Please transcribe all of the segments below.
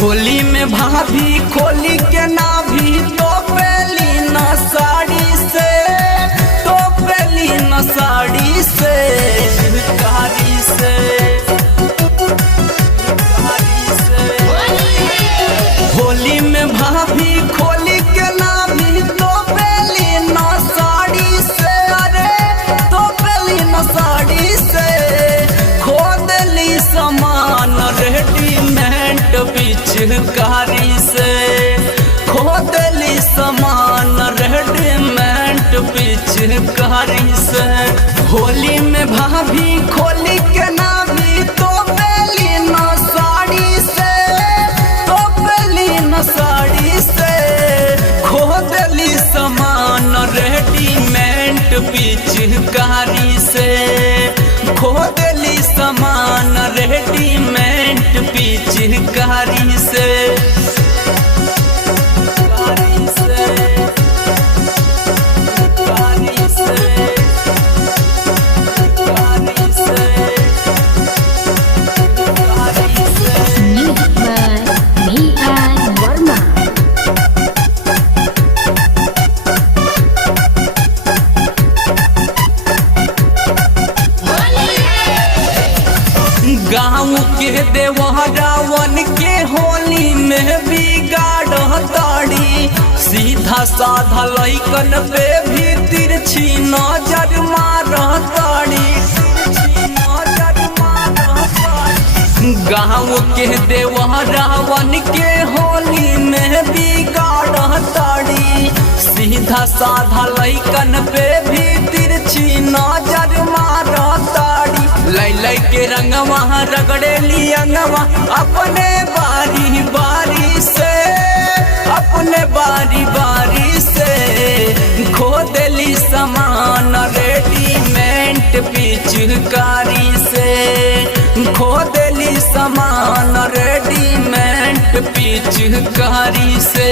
होली में भाभी खोली के नाभी तो पेली न साड़ी से, तो पेली न साड़ी से, कारी से, कारी से। होली में भाभी खोली के नाभी तो पेली न साड़ी से, अरे तो पेली न साड़ी से, खोदली समान रेडीमेड पिचकारी से, खोदली समान रेडीमेड पिचकारी से। होली में भाभी खोली के नाभी तो पेली न साड़ी से, तो पेली न साड़ी से, खोदली समान रेडीमेड पिचकारी से, खोदली समान रेडीमेड पिचकारी से। गाँव के देवहरावन के होली में बिगाड़ ताड़ी, सीधा साधा लइकन पे भी तिरछी नजर मार ताड़ी। गाँव के देवहरावन के होली में बिगाड़ ताड़ी, सीधा साधा लइकन पे भी तिरछी नजर मार ताड़ी। लै के रंगवा रगड़े लियंगवा अपने बारी बारी से, अपने बारी बारी से, खोदली समान रेडीमेड पिचकारी से, खोदली समान रेडीमेड पिचकारी से।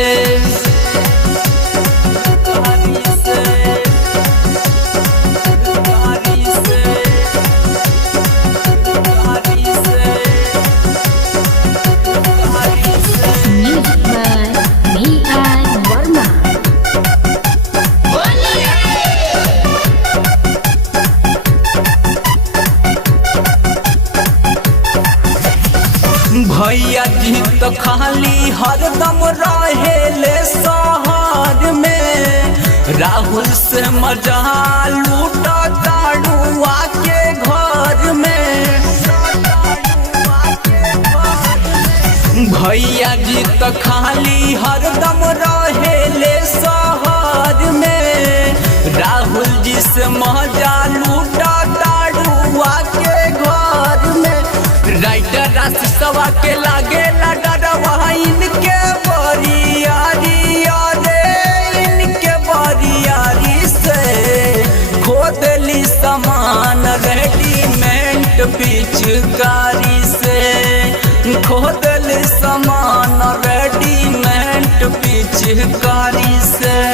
भैया जी तो खाली हरदम रहेले शहर में, राहुल से मजा लूटा ताड़ुआ के घर में। भैया जी तो खाली हरदम रहेले शहर में, राहुल जी से मजा लूटा ताड़ुआ के घर में। राइटर राशिसवा के लागे डरवा इनके बरियारी, अरे इनके बरियारी से, खोदली समान रेडीमेड पिचकारी से, खोदली समान रेडीमेड पिचकारी से।